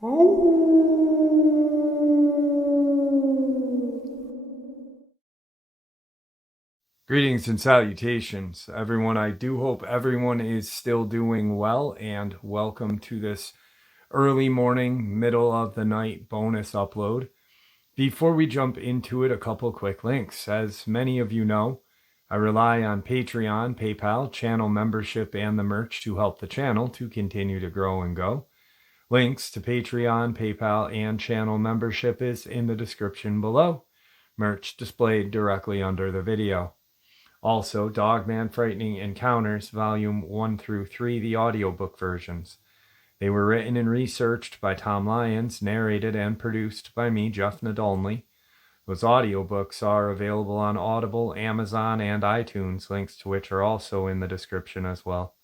Greetings and salutations, everyone. I do hope everyone is still doing well, and welcome to this early morning, middle of the night bonus upload. Before we jump into it, a couple quick links. As many of you know, I rely on Patreon, PayPal, channel membership, and the merch to help the channel to continue to grow and go. Links to Patreon, PayPal, and channel membership is in the description below. Merch displayed directly under the video. Also, Dogman Frightening Encounters, Volume 1 through 3, the audiobook versions. They were written and researched by Tom Lyons, narrated and produced by me, Jeff Nadolny. Those audiobooks are available on Audible, Amazon, and iTunes, links to which are also in the description as well.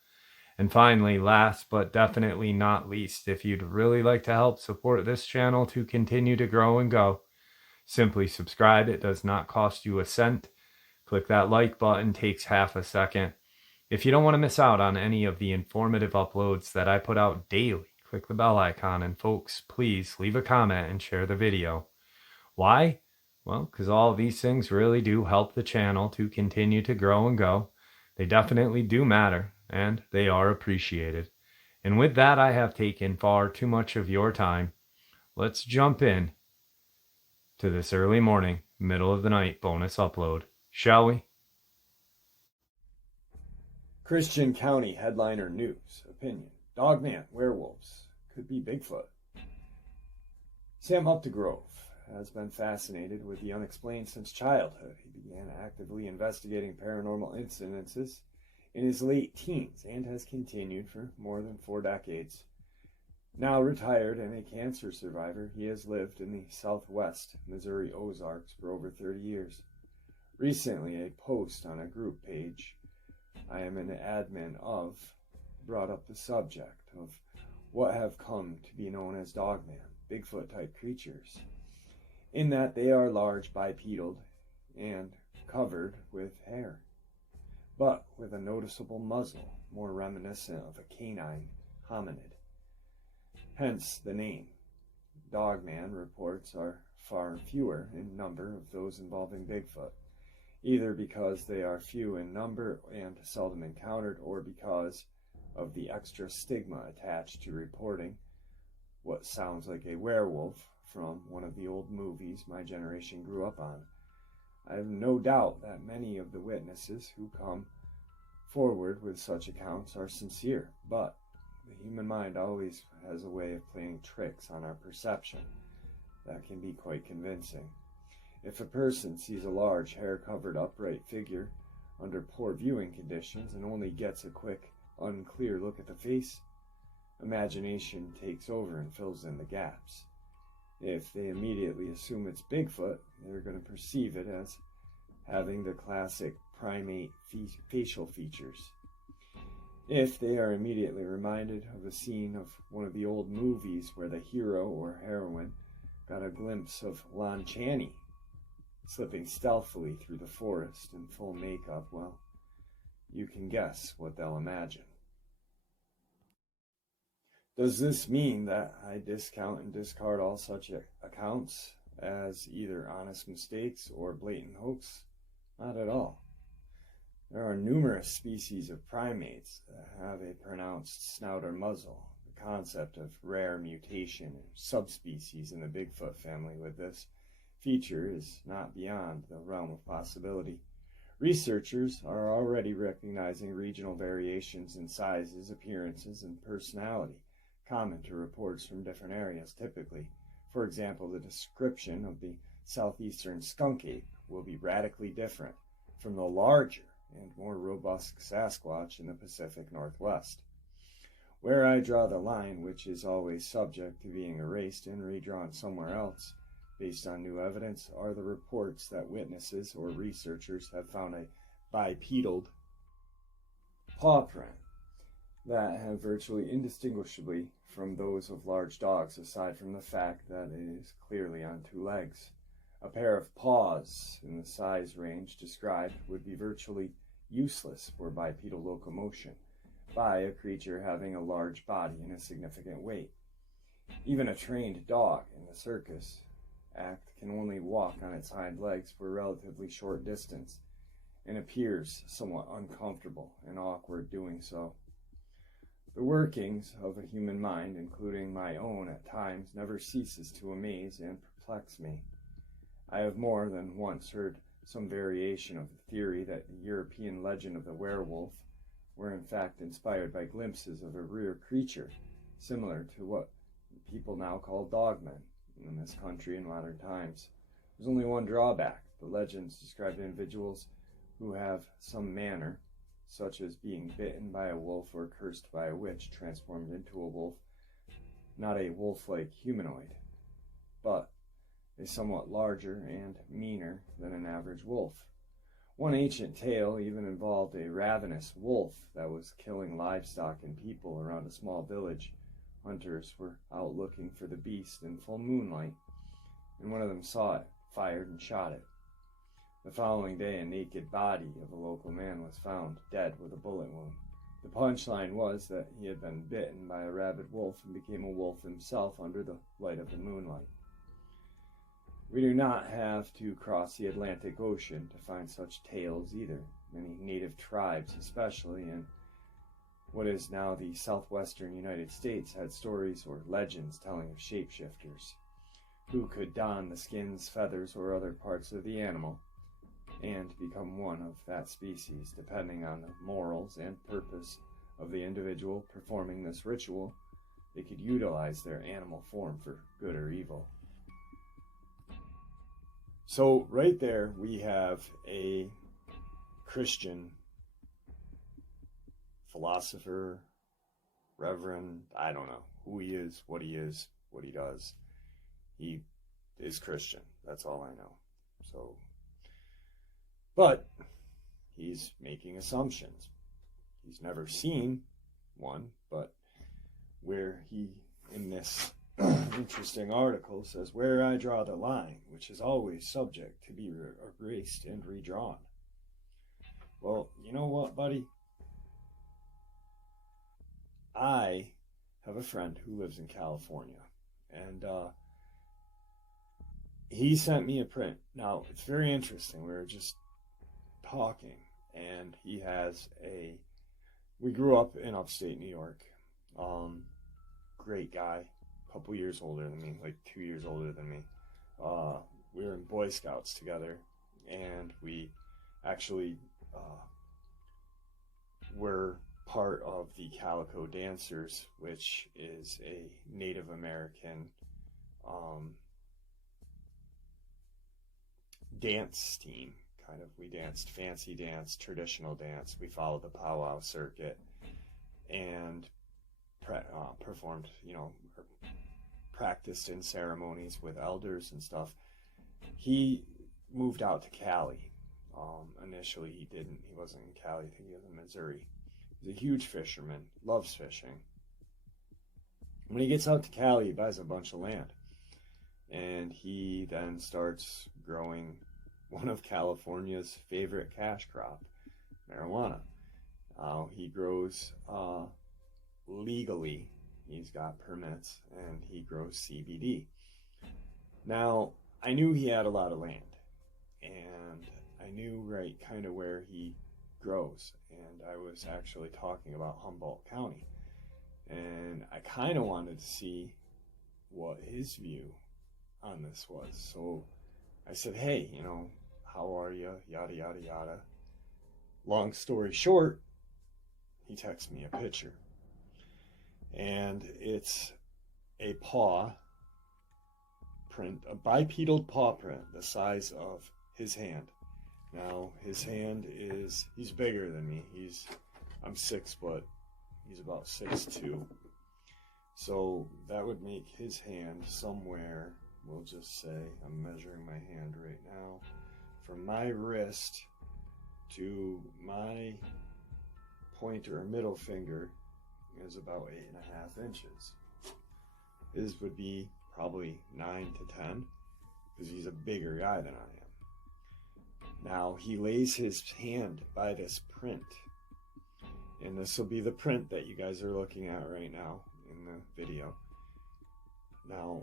And finally, last but definitely not least, if you'd really like to help support this channel to continue to grow and go, simply subscribe. It does not cost you a cent. Click that like button, takes half a second. If you don't want to miss out on any of the informative uploads that I put out daily, click the bell icon, and folks, please leave a comment and share the video. Why? Well, because all of these things really do help the channel to continue to grow and go. They definitely do matter, and they are appreciated. And with that, I have taken far too much of your time. Let's jump in to this early morning, middle of the night bonus upload. Shall we? Christian County headliner news. Opinion. Dogman, werewolves. Could be Bigfoot. Sam Updegrove has been fascinated with the unexplained since childhood. He began actively investigating paranormal incidences in his late teens and has continued for more than 4 decades. Now retired and a cancer survivor, he has lived in the southwest Missouri Ozarks for over 30 years. Recently, a post on a group page I am an admin of brought up the subject of what have come to be known as Dogman, Bigfoot-type creatures, in that they are large, bipedal, and covered with hair, but with a noticeable muzzle, more reminiscent of a canine hominid. Hence the name. Dogman reports are far fewer in number of those involving Bigfoot, either because they are few in number and seldom encountered, or because of the extra stigma attached to reporting what sounds like a werewolf from one of the old movies my generation grew up on. I have no doubt that many of the witnesses who come forward with such accounts are sincere, but the human mind always has a way of playing tricks on our perception that can be quite convincing. If a person sees a large, hair-covered, upright figure under poor viewing conditions and only gets a quick, unclear look at the face, imagination takes over and fills in the gaps. If they immediately assume it's Bigfoot, they're going to perceive it as having the classic primate facial features. If they are immediately reminded of a scene of one of the old movies where the hero or heroine got a glimpse of Lon Chaney slipping stealthily through the forest in full makeup, well, you can guess what they'll imagine. Does this mean that I discount and discard all such accounts as either honest mistakes or blatant hoax? Not at all. There are numerous species of primates that have a pronounced snout or muzzle. The concept of rare mutation and subspecies in the Bigfoot family with this feature is not beyond the realm of possibility. Researchers are already recognizing regional variations in sizes, appearances, and personality, common to reports from different areas typically. For example, the description of the southeastern skunk ape will be radically different from the larger and more robust Sasquatch in the Pacific Northwest. Where I draw the line, which is always subject to being erased and redrawn somewhere else, based on new evidence, are the reports that witnesses or researchers have found a bipedal paw print that have virtually indistinguishably from those of large dogs, aside from the fact that it is clearly on 2 legs. A pair of paws in the size range described would be virtually useless for bipedal locomotion by a creature having a large body and a significant weight. Even a trained dog in the circus act can only walk on its hind legs for a relatively short distance, and appears somewhat uncomfortable and awkward doing so. The workings of a human mind, including my own at times, never ceases to amaze and perplex me. I have more than once heard some variation of the theory that the European legend of the werewolf were in fact inspired by glimpses of a rare creature, similar to what people now call dogmen in this country in modern times. There's only one drawback. The legends describe individuals who have some manner, such as being bitten by a wolf or cursed by a witch, transformed into a wolf, not a wolf-like humanoid, but a somewhat larger and meaner than an average wolf. One ancient tale even involved a ravenous wolf that was killing livestock and people around a small village. Hunters were out looking for the beast in full moonlight, and one of them saw it, fired, and shot it. The following day, a naked body of a local man was found, dead with a bullet wound. The punchline was that he had been bitten by a rabid wolf and became a wolf himself under the light of the moonlight. We do not have to cross the Atlantic Ocean to find such tales either. Many native tribes, especially in what is now the southwestern United States, had stories or legends telling of shapeshifters who could don the skins, feathers, or other parts of the animal and become one of that species, depending on the morals and purpose of the individual performing this ritual. They could utilize their animal form for good or evil. So right there we have a Christian philosopher, reverend, I don't know who he is, what he does. He is Christian, that's all I know. So, but he's making assumptions. He's never seen one, but where he, in this interesting article, says, where I draw the line, which is always subject to be erased and redrawn. Well, you know what, buddy? I have a friend who lives in California, and he sent me a print. Now, it's very interesting. We were just talking, and he has we grew up in upstate New York. Great guy, a couple years older than me, like 2 years older than me. We were in Boy Scouts together, and we actually were part of the Calico Dancers, which is a Native American dance team. Kind of, we danced fancy dance, traditional dance. We followed the powwow circuit and performed, practiced in ceremonies with elders and stuff. He moved out to Cali. Initially, he wasn't in Cali. I think he was in Missouri. He's a huge fisherman, loves fishing. When he gets out to Cali, he buys a bunch of land, and he then starts growing one of California's favorite cash crop, marijuana. He grows legally. He's got permits, and he grows CBD. Now, I knew he had a lot of land, and I knew kind of where he grows, and I was actually talking about Humboldt County, and I kind of wanted to see what his view on this was. So I said, hey, how are you? Yada, yada, yada. Long story short, he texts me a picture, and it's a paw print, a bipedal paw print the size of his hand. Now, his hand he's bigger than me. I'm 6 foot. He's about 6'2". So that would make his hand somewhere, we'll just say, I'm measuring my hand right now, from my wrist to my pointer or middle finger is about 8.5 inches. His would be probably 9 to 10, because he's a bigger guy than I am. Now, he lays his hand by this print, and this will be the print that you guys are looking at right now in the video. Now,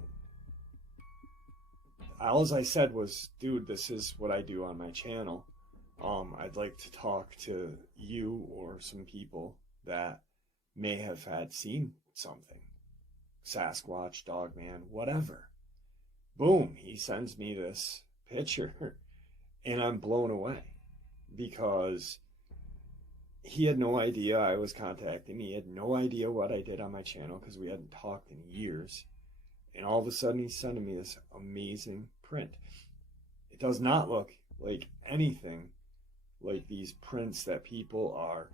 all I said was, dude, this is what I do on my channel. I'd like to talk to you or some people that may have had seen something. Sasquatch, Dogman, whatever. Boom, he sends me this picture and I'm blown away because he had no idea I was contacting me. He had no idea what I did on my channel because we hadn't talked in years. And all of a sudden he's sending me this amazing print. It does not look like anything like these prints that people are,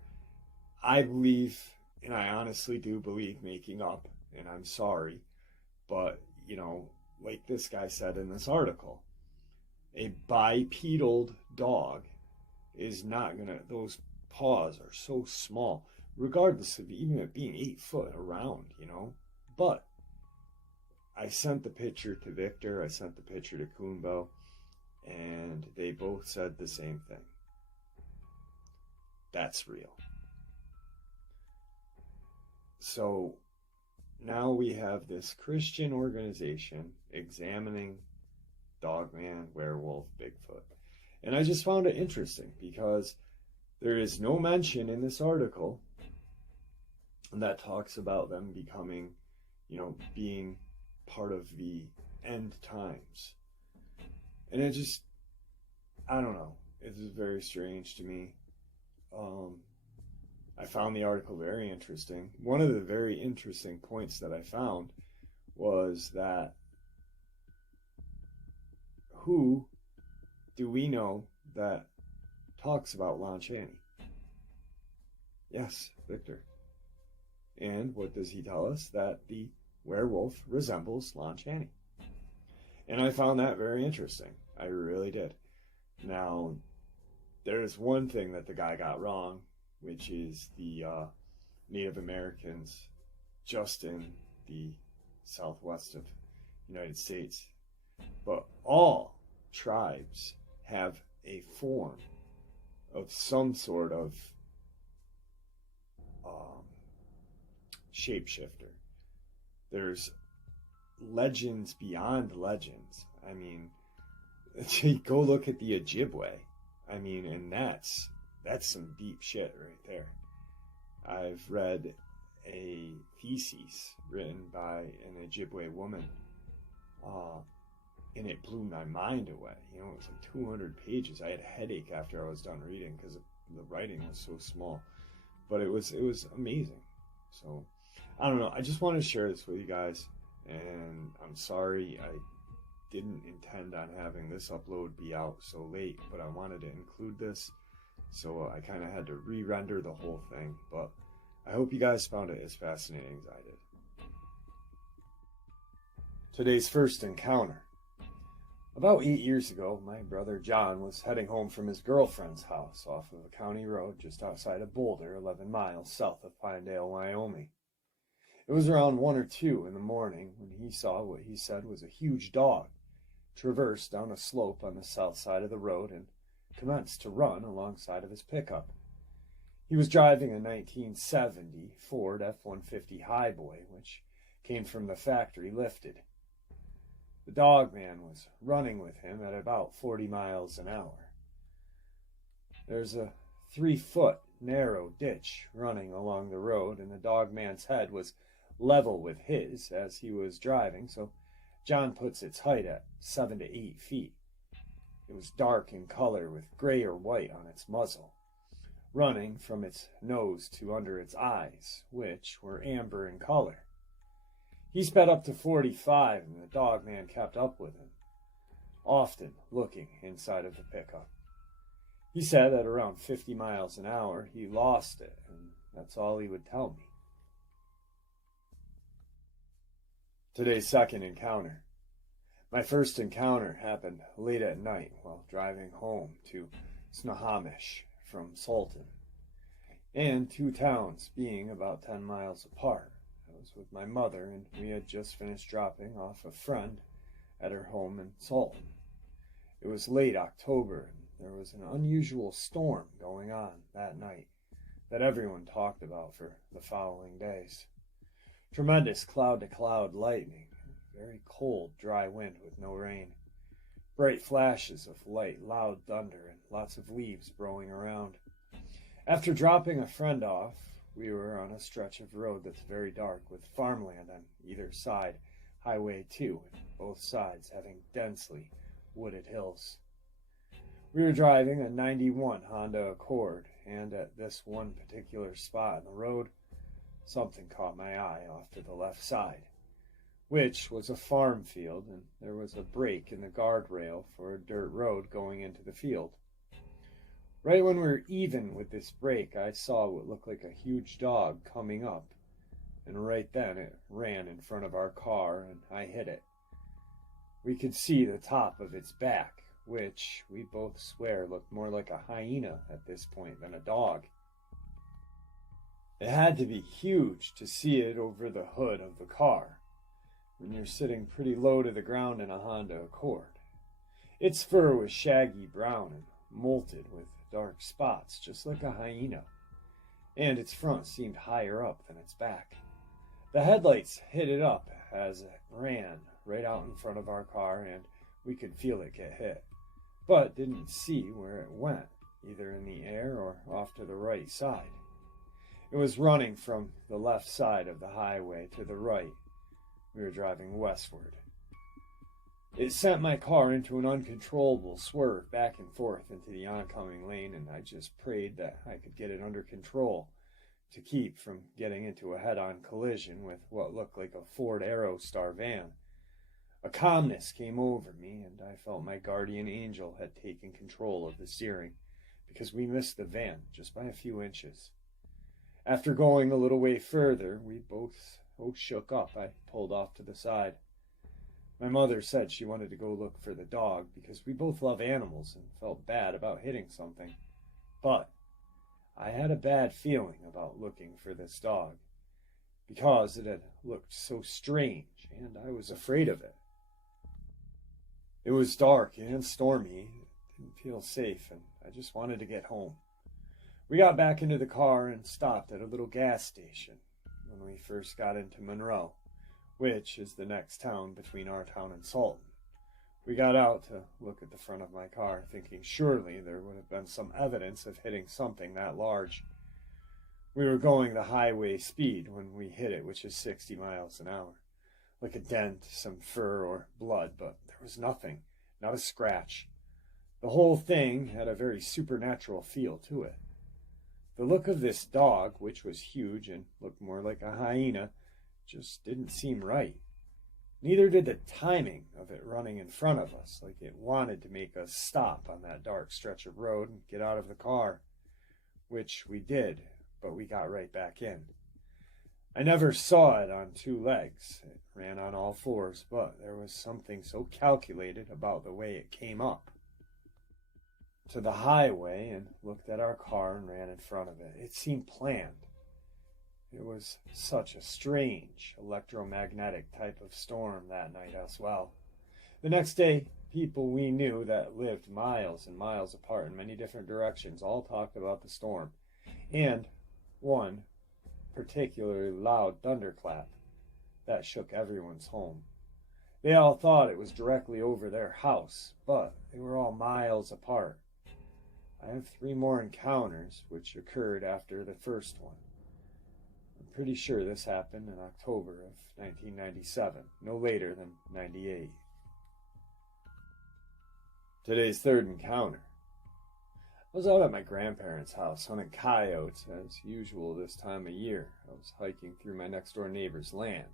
I believe, and I honestly do believe, making up. And I'm sorry, but, you know, like this guy said in this article, a bipedal dog is not gonna, those paws are so small, regardless of even it being 8 foot around, you know. But I sent the picture to Victor, I sent the picture to Kuhnbo, and they both said the same thing. That's real. So now we have this Christian organization examining Dogman, werewolf, Bigfoot. And I just found it interesting because there is no mention in this article that talks about them becoming, you know, being part of the end times. And it just, I don't know, it's very strange to me. I found the article very interesting. One of the very interesting points that I found was that who do we know that talks about Lon Chaney? Yes, Victor. And what does he tell us? That the werewolf resembles Lon Chaney. And I found that very interesting. I really did. Now, there's one thing that the guy got wrong, which is the Native Americans just in the southwest of the United States. But all tribes have a form of some sort of shapeshifter. There's legends beyond legends. I mean, go look at the Ojibwe. I mean, and that's some deep shit right there. I've read a thesis written by an Ojibwe woman, and it blew my mind away. You know, it was like 200 pages. I had a headache after I was done reading because the writing was so small, but it was amazing. So I don't know. I just wanted to share this with you guys, and I'm sorry I didn't intend on having this upload be out so late, but I wanted to include this, so I kind of had to re-render the whole thing. But I hope you guys found it as fascinating as I did. Today's first encounter. About 8 years ago, my brother John was heading home from his girlfriend's house off of a county road just outside of Boulder, 11 miles south of Pinedale, Wyoming. It was around 1 or 2 in the morning when he saw what he said was a huge dog traverse down a slope on the south side of the road and commenced to run alongside of his pickup. He was driving a 1970 Ford F-150 Highboy, which came from the factory lifted. The Dogman was running with him at about 40 miles an hour. There's a 3-foot narrow ditch running along the road, and the Dogman's head was level with his as he was driving, so John puts its height at 7 to 8 feet. It was dark in color with gray or white on its muzzle, running from its nose to under its eyes, which were amber in color. He sped up to 45, and the Dogman kept up with him, often looking inside of the pickup. He said at around 50 miles an hour he lost it, and that's all he would tell me. Today's second encounter. My first encounter happened late at night while driving home to Snohomish from Sultan, and 2 towns being about 10 miles apart. I was with my mother, and we had just finished dropping off a friend at her home in Sultan. It was late October, and there was an unusual storm going on that night that everyone talked about for the following days. Tremendous cloud-to-cloud lightning, very cold, dry wind with no rain. Bright flashes of light, loud thunder, and lots of leaves blowing around. After dropping a friend off, we were on a stretch of road that's very dark with farmland on either side, Highway 2, and both sides having densely wooded hills. We were driving a 91 Honda Accord, and at this one particular spot in the road, something caught my eye off to the left side, which was a farm field, and there was a break in the guardrail for a dirt road going into the field. Right when we were even with this break, I saw what looked like a huge dog coming up, and right then it ran in front of our car, and I hit it. We could see the top of its back, which we both swear looked more like a hyena at this point than a dog. It had to be huge to see it over the hood of the car, when you're sitting pretty low to the ground in a Honda Accord. Its fur was shaggy brown and molted with dark spots, just like a hyena, and its front seemed higher up than its back. The headlights hit it up as it ran right out in front of our car, and we could feel it get hit, but didn't see where it went, either in the air or off to the right side. It was running from the left side of the highway to the right. We were driving westward. It sent my car into an uncontrollable swerve back and forth into the oncoming lane, and I just prayed that I could get it under control to keep from getting into a head-on collision with what looked like a Ford Aerostar van. A calmness came over me, and I felt my guardian angel had taken control of the steering, because we missed the van just by a few inches. After going a little way further, we both shook up. I pulled off to the side. My mother said she wanted to go look for the dog because we both love animals and felt bad about hitting something. But I had a bad feeling about looking for this dog because it had looked so strange, and I was afraid of it. It was dark and stormy. It didn't feel safe, and I just wanted to get home. We got back into the car and stopped at a little gas station when we first got into Monroe, which is the next town between our town and Salton. We got out to look at the front of my car, thinking surely there would have been some evidence of hitting something that large. We were going the highway speed when we hit it, which is 60 miles an hour. Like a dent, some fur or blood, but there was nothing, not a scratch. The whole thing had a very supernatural feel to it. The look of this dog, which was huge and looked more like a hyena, just didn't seem right. Neither did the timing of it running in front of us, like it wanted to make us stop on that dark stretch of road and get out of the car, which we did, but we got right back in. I never saw it on two legs. It ran on all fours, but there was something so calculated about the way it came up to the highway and looked at our car and ran in front of it. It seemed planned. It was such a strange electromagnetic type of storm that night as well. The next day, people we knew that lived miles and miles apart in many different directions all talked about the storm, and one particularly loud thunderclap that shook everyone's home. They all thought it was directly over their house, but they were all miles apart. I have 3 more encounters, which occurred after the first one. I'm pretty sure this happened in October of 1997, no later than 98. Today's third encounter. I was out at my grandparents' house hunting coyotes as usual this time of year. I was hiking through my next-door neighbor's land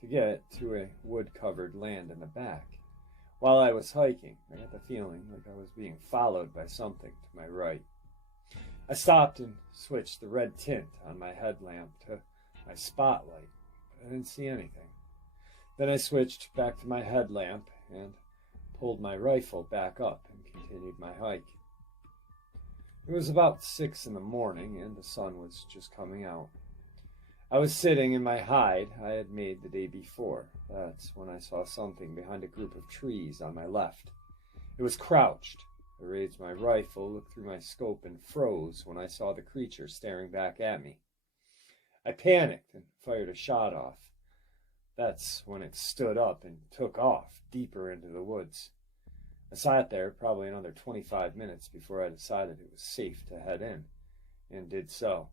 to get to a wood-covered land in the back. While I was hiking, I got the feeling like I was being followed by something to my right. I stopped and switched the red tint on my headlamp to my spotlight, but I didn't see anything. Then I switched back to my headlamp and pulled my rifle back up and continued my hike. It was about 6 in the morning and the sun was just coming out. I was sitting in my hide I had made the day before. That's when I saw something behind a group of trees on my left. It was crouched. I raised my rifle, looked through my scope, and froze when I saw the creature staring back at me. I panicked and fired a shot off, That's when it stood up and took off deeper into the woods. I sat there probably another 25 minutes before I decided it was safe to head in, and did so.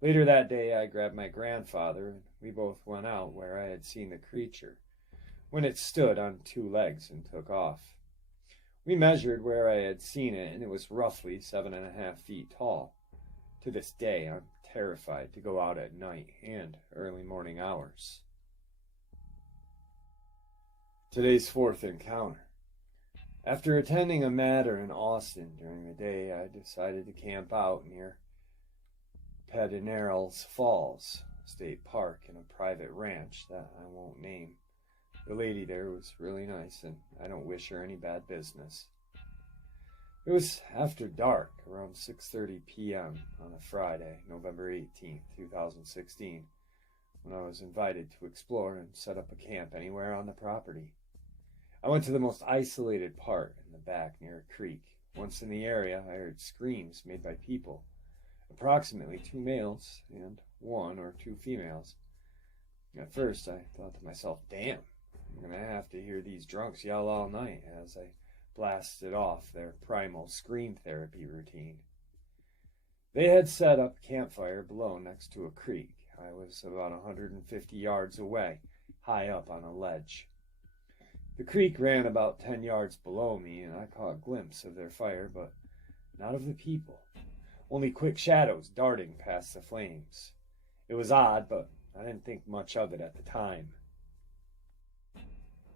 Later that day, I grabbed my grandfather, and we both went out where I had seen the creature, when it stood on two legs and took off. We measured where I had seen it, and it was roughly 7.5 feet tall. To this day, I'm terrified to go out at night and early morning hours. Today's fourth encounter. After attending a matter in Austin during the day, I decided to camp out near Pedernales Falls State Park in a private ranch that I won't name. The lady there was really nice, and I don't wish her any bad business. It was after dark, around 6:30 p.m. on a Friday, November 18th, 2016, when I was invited to explore and set up a camp anywhere on the property. I went to the most isolated part in the back near a creek. Once in the area, I heard screams made by people, approximately 2 males and 1 or 2 females. At first, I thought to myself, damn, I'm going to have to hear these drunks yell all night, as I blasted off their primal scream therapy routine. They had set up a campfire below next to a creek. I was about 150 yards away, high up on a ledge. The creek ran about 10 yards below me, and I caught a glimpse of their fire, but not of the people. Only quick shadows darting past the flames. It was odd, but I didn't think much of it at the time.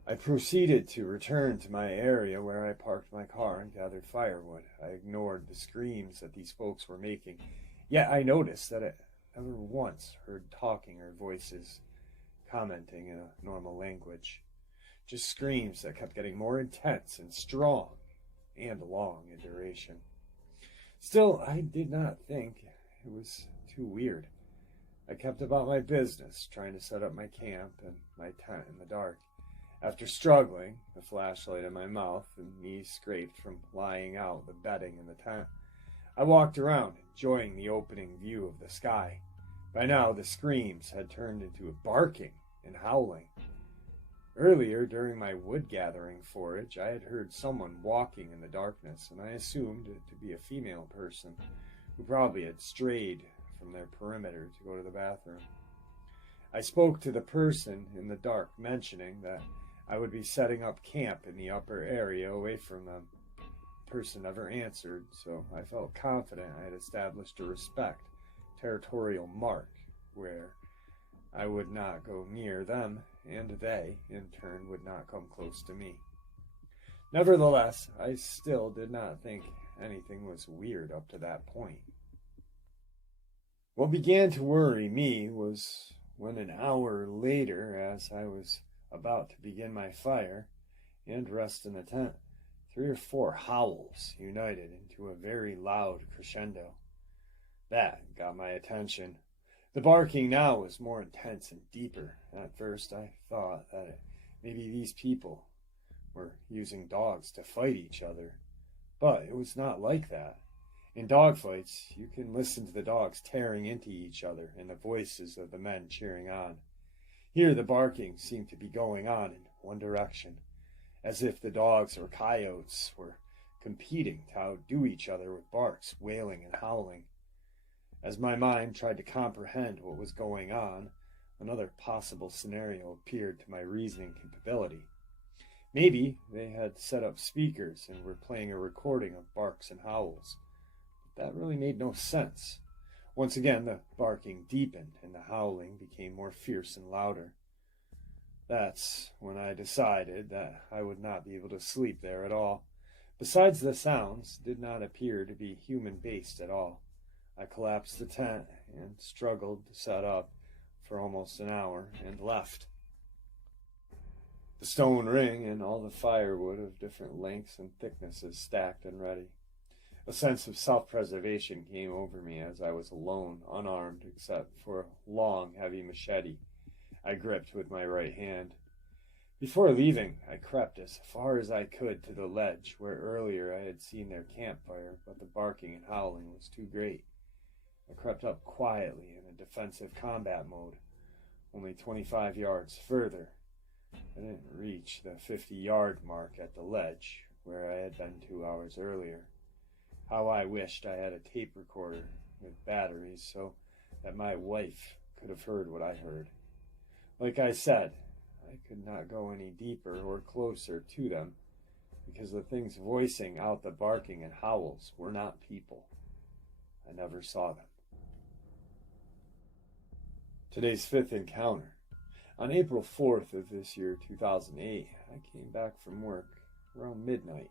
I proceeded to return to my area where I parked my car and gathered firewood. I ignored the screams that these folks were making, yet I noticed that I never once heard talking or voices commenting in a normal language. Just screams that kept getting more intense and strong and long in duration. Still, I did not think it was too weird. I kept about my business, trying to set up my camp and my tent in the dark. After struggling, the flashlight in my mouth and knees scraped from lying out the bedding in the tent, I walked around, enjoying the opening view of the sky. By now, the screams had turned into barking and howling. Earlier, during my wood-gathering forage, I had heard someone walking in the darkness, and I assumed it to be a female person who probably had strayed from their perimeter to go to the bathroom. I spoke to the person in the dark, mentioning that I would be setting up camp in the upper area away from them. The person never answered, so I felt confident I had established a territorial mark where I would not go near them, and they, in turn, would not come close to me. Nevertheless, I still did not think anything was weird up to that point. What began to worry me was when an hour later, as I was about to begin my fire and rest in the tent, 3 or 4 howls united into a very loud crescendo. That got my attention. The barking now was more intense and deeper. At first, I thought that maybe these people were using dogs to fight each other, but it was not like that. In dogfights, you can listen to the dogs tearing into each other and the voices of the men cheering on. Here, the barking seemed to be going on in one direction, as if the dogs or coyotes were competing to outdo each other with barks, wailing, and howling. As my mind tried to comprehend what was going on, another possible scenario appeared to my reasoning capability. Maybe they had set up speakers and were playing a recording of barks and howls. But that really made no sense. Once again, the barking deepened and the howling became more fierce and louder. That's when I decided that I would not be able to sleep there at all. Besides, the sounds did not appear to be human-based at all. I collapsed the tent and struggled to set up for almost an hour and left. The stone ring and all the firewood of different lengths and thicknesses stacked and ready. A sense of self-preservation came over me as I was alone, unarmed except for a long, heavy machete I gripped with my right hand. Before leaving, I crept as far as I could to the ledge where earlier I had seen their campfire, but the barking and howling was too great. I crept up quietly in a defensive combat mode. only 25 yards further. I didn't reach the 50-yard mark at the ledge, where I had been 2 hours earlier. How I wished I had a tape recorder with batteries so that my wife could have heard what I heard. Like I said, I could not go any deeper or closer to them because the things voicing out the barking and howls were not people. I never saw them. Today's fifth encounter. On April 4th of this year, 2008, I came back from work around midnight.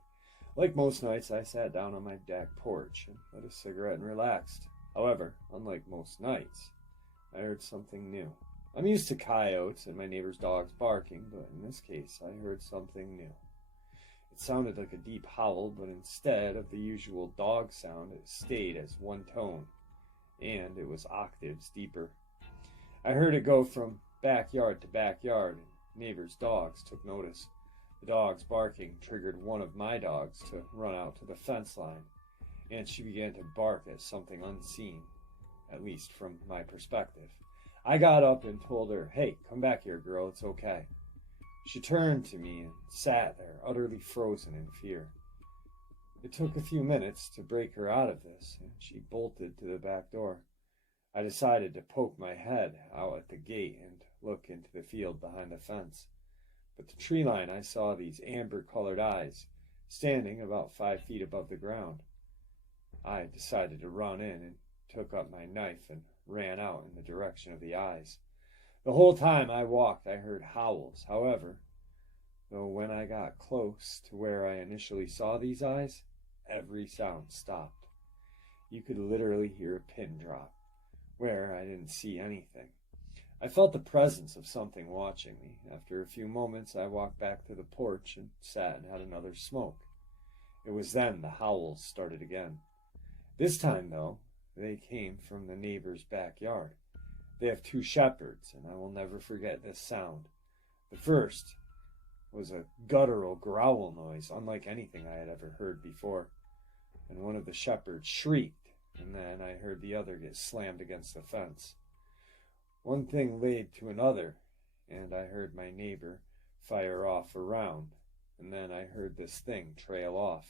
Like most nights, I sat down on my back porch and lit a cigarette and relaxed. However, unlike most nights, I heard something new. I'm used to coyotes and my neighbor's dogs barking, but in this case, I heard something new. It sounded like a deep howl, but instead of the usual dog sound, it stayed as one tone, and it was octaves deeper. I heard it go from backyard to backyard, and neighbors' dogs took notice. The dog's barking triggered one of my dogs to run out to the fence line, and she began to bark at something unseen, at least from my perspective. I got up and told her, "Hey, come back here, girl, it's okay." She turned to me and sat there, utterly frozen in fear. It took a few minutes to break her out of this, and she bolted to the back door. I decided to poke my head out at the gate and look into the field behind the fence. But the tree line, I saw these amber-colored eyes standing about 5 feet above the ground. I decided to run in and took up my knife and ran out in the direction of the eyes. The whole time I walked, I heard howls. However, though when I got close to where I initially saw these eyes, every sound stopped. You could literally hear a pin drop, where I didn't see anything. I felt the presence of something watching me. After a few moments, I walked back to the porch and sat and had another smoke. It was then the howls started again. This time, though, they came from the neighbor's backyard. They have 2 shepherds, and I will never forget this sound. The first was a guttural growl noise, unlike anything I had ever heard before, and one of the shepherds shrieked, and then I heard the other get slammed against the fence. One thing led to another, and I heard my neighbor fire off a round, and then I heard this thing trail off.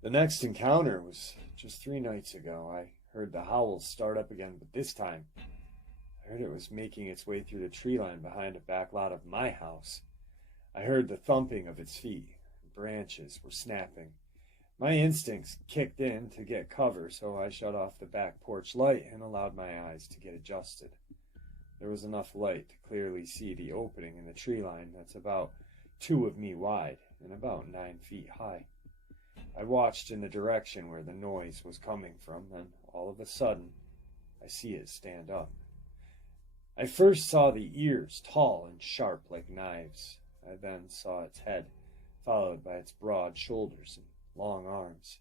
The next encounter was just 3 nights ago. I heard the howls start up again, but this time I heard it was making its way through the tree line behind the back lot of my house. I heard the thumping of its feet. Branches were snapping. My instincts kicked in to get cover, so I shut off the back porch light and allowed my eyes to get adjusted. There was enough light to clearly see the opening in the tree line that's about 2 of me wide and about 9 feet high. I watched in the direction where the noise was coming from, and all of a sudden, I see it stand up. I first saw the ears, tall and sharp like knives. I then saw its head, followed by its broad shoulders and long arms.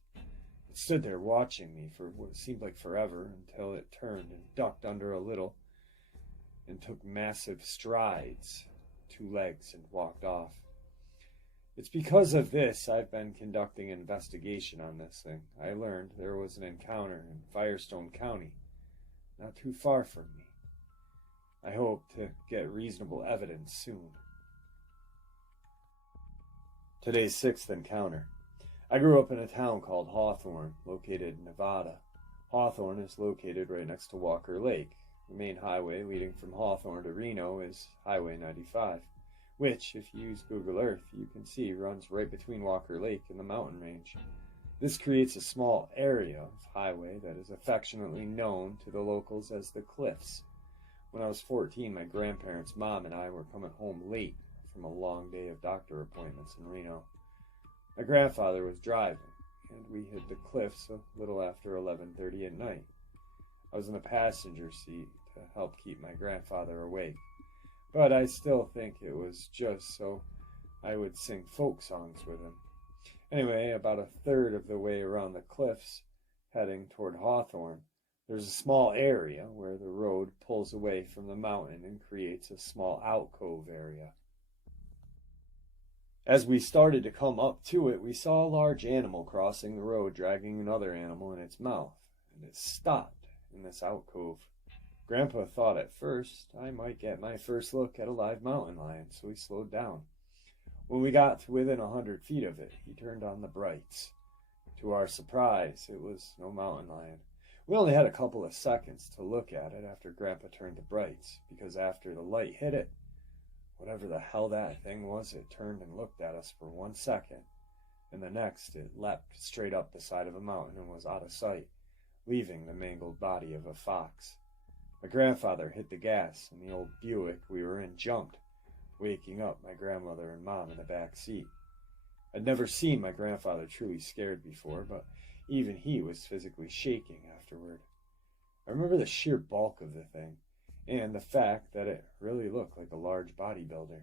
It stood there watching me for what seemed like forever until it turned and ducked under a little and took massive strides, 2 legs, and walked off. It's because of this I've been conducting an investigation on this thing. I learned there was an encounter in Firestone County, not too far from me. I hope to get reasonable evidence soon. Today's 6th encounter. I grew up in a town called Hawthorne, located in Nevada. Hawthorne is located right next to Walker Lake. The main highway leading from Hawthorne to Reno is Highway 95, which, if you use Google Earth, you can see runs right between Walker Lake and the mountain range. This creates a small area of highway that is affectionately known to the locals as the Cliffs. When I was 14, my grandparents' mom and I were coming home late from a long day of doctor appointments in Reno. My grandfather was driving, and we hit the Cliffs a little after 11:30 at night. I was in the passenger seat to help keep my grandfather awake, but I still think it was just so I would sing folk songs with him. Anyway, about a third of the way around the Cliffs, heading toward Hawthorne, there's a small area where the road pulls away from the mountain and creates a small alcove area. As we started to come up to it, we saw a large animal crossing the road, dragging another animal in its mouth, and it stopped in this alcove. Grandpa thought at first I might get my first look at a live mountain lion, so he slowed down. When we got to within 100 feet of it, he turned on the brights. To our surprise, it was no mountain lion. We only had a couple of seconds to look at it after Grandpa turned the brights, because after the light hit it, whatever the hell that thing was, it turned and looked at us for 1 second, and the next it leapt straight up the side of a mountain and was out of sight, leaving the mangled body of a fox. My grandfather hit the gas, and the old Buick we were in jumped, waking up my grandmother and Mom in the back seat. I'd never seen my grandfather truly scared before, but even he was physically shaking afterward. I remember the sheer bulk of the thing, and the fact that it really looked like a large bodybuilder.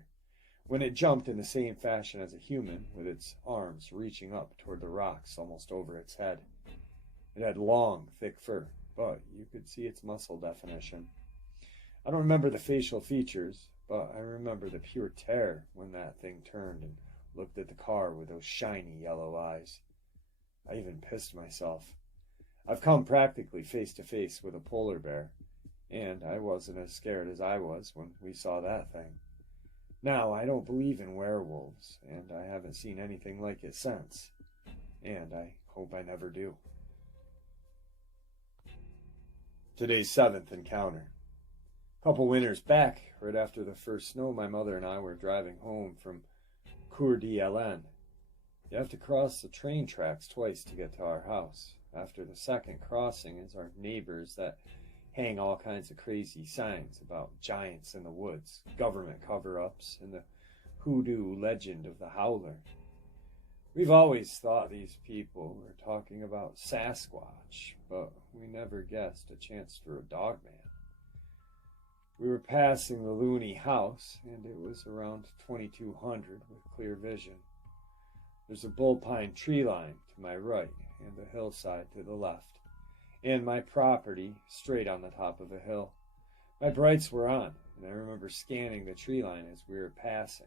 When it jumped in the same fashion as a human, with its arms reaching up toward the rocks almost over its head. It had long, thick fur, but you could see its muscle definition. I don't remember the facial features, but I remember the pure terror when that thing turned and looked at the car with those shiny yellow eyes. I even pissed myself. I've come practically face to face with a polar bear, and I wasn't as scared as I was when we saw that thing. Now, I don't believe in werewolves, and I haven't seen anything like it since, and I hope I never do. Today's 7th encounter. A couple winters back, right after the first snow, my mother and I were driving home from Coeur d'Alene. You have to cross the train tracks twice to get to our house. After the second crossing is our neighbors that hang all kinds of crazy signs about giants in the woods, government cover-ups, and the hoodoo legend of the howler. We've always thought these people were talking about Sasquatch, but we never guessed a chance for a Dogman. We were passing the Looney house, and it was around 2200 with clear vision. There's a bullpine tree line to my right and a hillside to the left, and my property straight on the top of a hill. My brights were on, and I remember scanning the tree line as we were passing,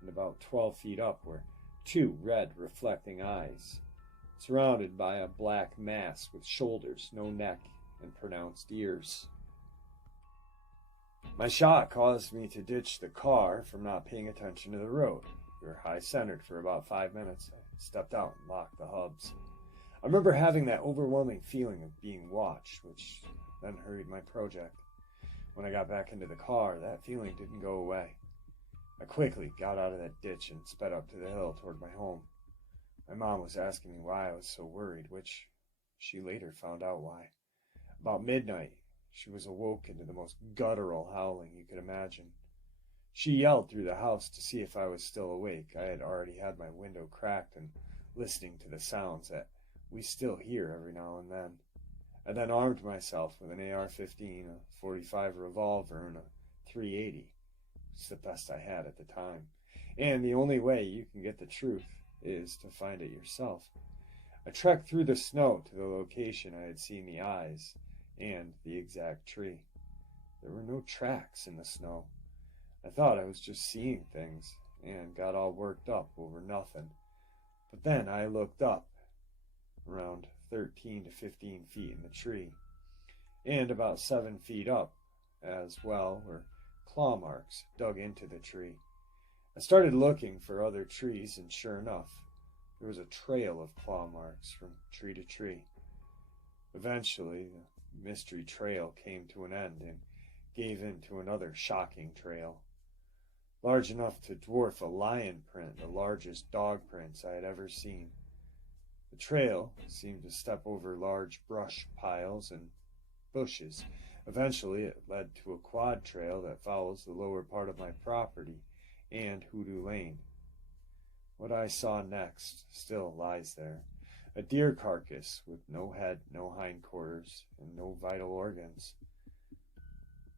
and about 12 feet up were 2 red reflecting eyes, surrounded by a black mass with shoulders, no neck, and pronounced ears. My shot caused me to ditch the car from not paying attention to the road. We were high-centered for about 5 minutes. I stepped out and locked the hubs. I remember having that overwhelming feeling of being watched, which then hurried my project. When I got back into the car, that feeling didn't go away. I quickly got out of that ditch and sped up to the hill toward my home. My mom was asking me why I was so worried, which she later found out why. About midnight, she was awoken to the most guttural howling you could imagine. She yelled through the house to see if I was still awake. I had already had my window cracked and listening to the sounds that we still hear every now and then. I then armed myself with an AR-15, a .45 revolver, and a .380. It's the best I had at the time. And the only way you can get the truth is to find it yourself. I trekked through the snow to the location I had seen the eyes and the exact tree. There were no tracks in the snow. I thought I was just seeing things and got all worked up over nothing. But then I looked up, around 13 to 15 feet in the tree, and about 7 feet up as well were claw marks dug into the tree. I started looking for other trees, and sure enough, there was a trail of claw marks from tree to tree. Eventually, the mystery trail came to an end and gave in to another shocking trail, large enough to dwarf a lion print, the largest dog prints I had ever seen. The trail seemed to step over large brush piles and bushes. Eventually, it led to a quad trail that follows the lower part of my property and Hoodoo Lane. What I saw next still lies there. A deer carcass with no head, no hindquarters, and no vital organs.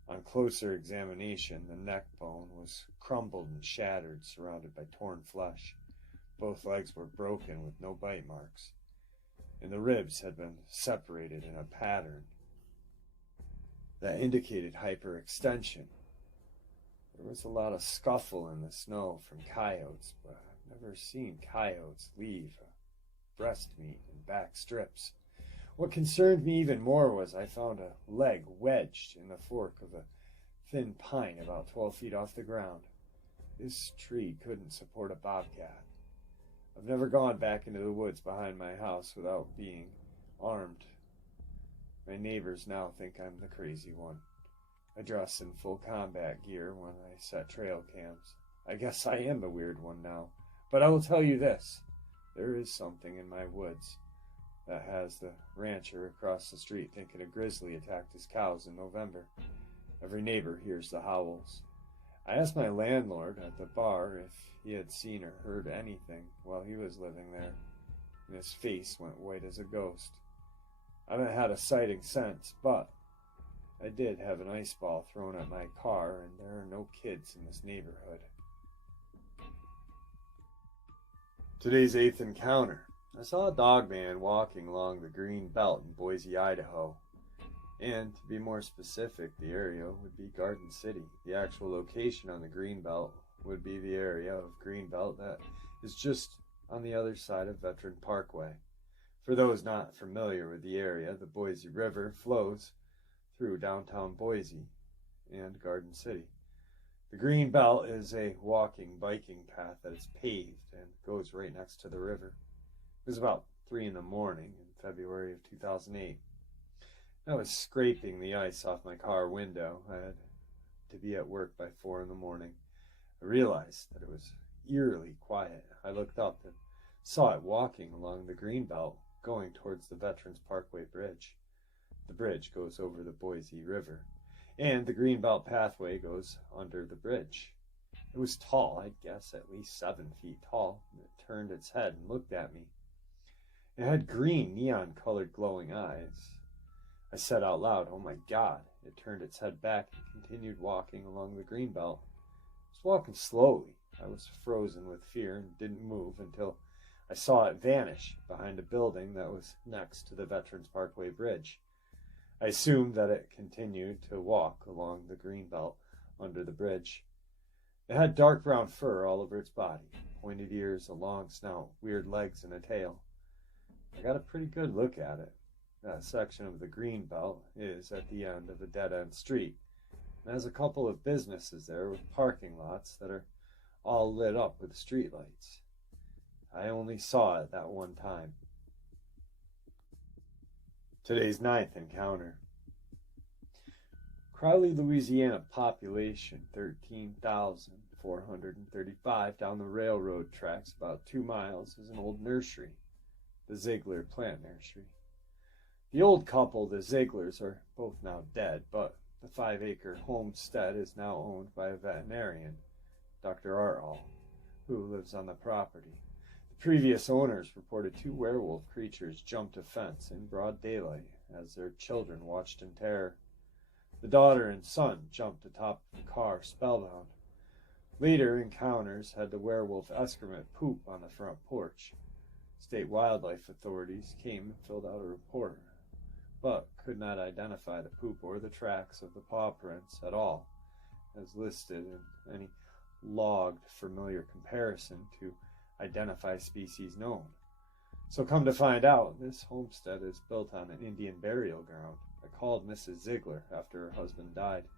On closer examination, the neck bone was crumbled and shattered, surrounded by torn flesh. Both legs were broken with no bite marks, and the ribs had been separated in a pattern that indicated hyperextension. There was a lot of scuffle in the snow from coyotes, but I've never seen coyotes leave breast meat and back strips. What concerned me even more was I found a leg wedged in the fork of a thin pine about 12 feet off the ground. This tree couldn't support a bobcat. I've never gone back into the woods behind my house without being armed. My neighbors now think I'm the crazy one. I dress in full combat gear when I set trail cams. I guess I am the weird one now. But I will tell you this. There is something in my woods that has the rancher across the street thinking a grizzly attacked his cows in November. Every neighbor hears the howls. I asked my landlord at the bar if he had seen or heard anything while he was living there, and his face went white as a ghost. I haven't had a sighting since, but I did have an ice ball thrown at my car, and there are no kids in this neighborhood. Today's 8th encounter. I saw a Dogman walking along the green belt in Boise, Idaho. And to be more specific, the area would be Garden City. The actual location on the green belt would be the area of green belt that is just on the other side of Veteran Parkway. For those not familiar with the area, the Boise River flows through downtown Boise and Garden City. The green belt is a walking, biking path that is paved and goes right next to the river. It was about 3 in the morning in February of 2008. I was scraping the ice off my car window. I had to be at work by 4 in the morning. I realized that it was eerily quiet. I looked up and saw it walking along the green belt, going towards the Veterans Parkway Bridge. The bridge goes over the Boise River, and the green belt pathway goes under the bridge. It was tall, I'd guess at least 7 feet tall. It turned its head and looked at me. It had green, neon-colored glowing eyes. I said out loud, "Oh my God." It turned its head back and continued walking along the green belt. It was walking slowly. I was frozen with fear and didn't move until I saw it vanish behind a building that was next to the Veterans Parkway Bridge. I assumed that it continued to walk along the green belt under the bridge. It had dark brown fur all over its body, pointed ears, a long snout, weird legs, and a tail. I got a pretty good look at it. That section of the green belt is at the end of a dead-end street, and has a couple of businesses there with parking lots that are all lit up with streetlights. I only saw it that one time. Today's 9th encounter. Crowley, Louisiana, population 13,435. Down the railroad tracks about 2 miles is an old nursery, the Ziegler Plant Nursery. The old couple, the Zieglers, are both now dead, but the 5-acre homestead is now owned by a veterinarian, Dr. Artall, who lives on the property. The previous owners reported 2 werewolf creatures jumped a fence in broad daylight as their children watched in terror. The daughter and son jumped atop the car spellbound. Later encounters had the werewolf excrement poop on the front porch. State wildlife authorities came and filled out a report, but could not identify the poop or the tracks of the paw prints at all, as listed in any logged familiar comparison to identify species known. So come to find out, this homestead is built on an Indian burial ground. I called Mrs. Ziegler after her husband died.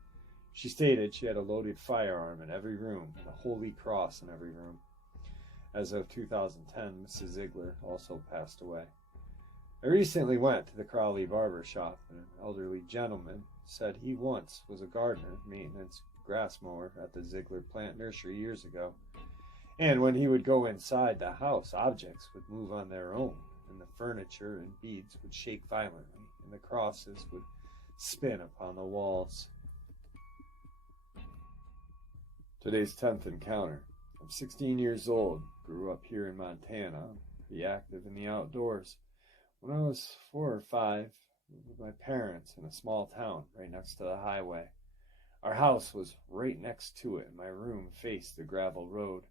She stated she had a loaded firearm in every room and a holy cross in every room. As of 2010, Mrs. Ziegler also passed away. I recently went to the Crowley barber shop, and an elderly gentleman said he once was a gardener, maintenance, grass mower at the Ziegler Plant Nursery years ago. And when he would go inside the house, objects would move on their own, and the furniture and beads would shake violently, and the crosses would spin upon the walls. Today's 10th encounter. I'm 16 years old, grew up here in Montana, pretty active in the outdoors. When I was 4 or 5, with my parents in a small town right next to the highway. Our house was right next to it, and my room faced the gravel road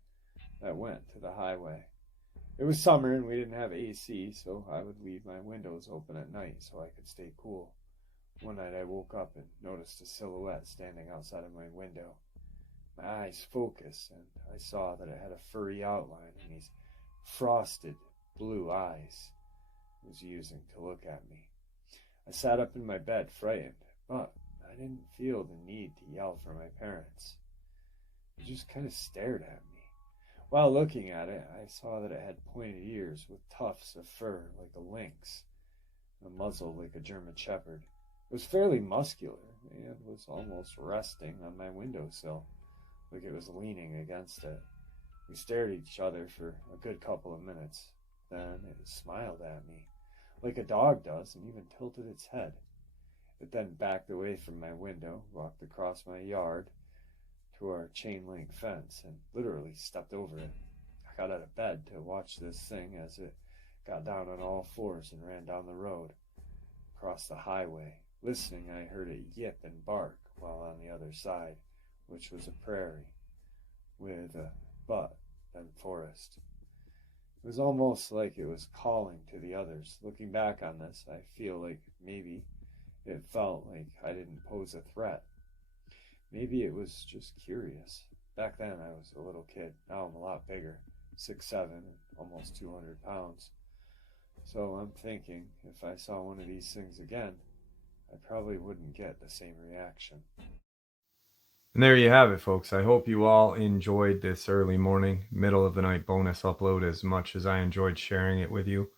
that went to the highway. It was summer, and we didn't have AC, so I would leave my windows open at night so I could stay cool. One night I woke up and noticed a silhouette standing outside of my window. My eyes focused, and I saw that it had a furry outline and these frosted blue eyes it was using to look at me. I sat up in my bed, frightened, but I didn't feel the need to yell for my parents. They just kind of stared at me. While looking at it, I saw that it had pointed ears with tufts of fur like a lynx, and a muzzle like a German shepherd. It was fairly muscular and was almost resting on my windowsill, like it was leaning against it. We stared at each other for a good couple of minutes. Then it smiled at me, like a dog does, and even tilted its head. It then backed away from my window, walked across my yard to our chain-link fence, and literally stepped over it. I got out of bed to watch this thing as it got down on all fours and ran down the road, across the highway. Listening, I heard it yip and bark, while on the other side, which was a prairie, with a but then forest. It was almost like it was calling to the others. Looking back on this, I feel like maybe it felt like I didn't pose a threat. Maybe it was just curious. Back then I was a little kid. Now I'm a lot bigger, 6'7", and almost 200 pounds. So I'm thinking if I saw one of these things again, I probably wouldn't get the same reaction. And there you have it, folks. I hope you all enjoyed this early morning, middle of the night bonus upload as much as I enjoyed sharing it with you.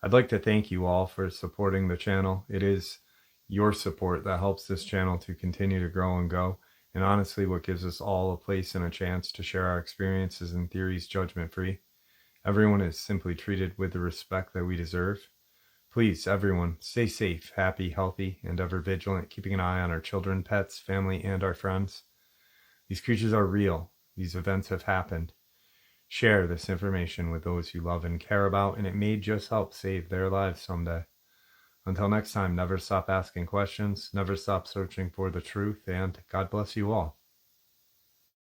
I'd like to thank you all for supporting the channel. It is your support that helps this channel to continue to grow and go, and honestly what gives us all a place and a chance to share our experiences and theories judgment-free. Everyone is simply treated with the respect that we deserve. Please, everyone, stay safe, happy, healthy, and ever vigilant, keeping an eye on our children, pets, family, and our friends. These creatures are real. These events have happened. Share this information with those you love and care about, and it may just help save their lives someday. Until next time, never stop asking questions, never stop searching for the truth, and God bless you all.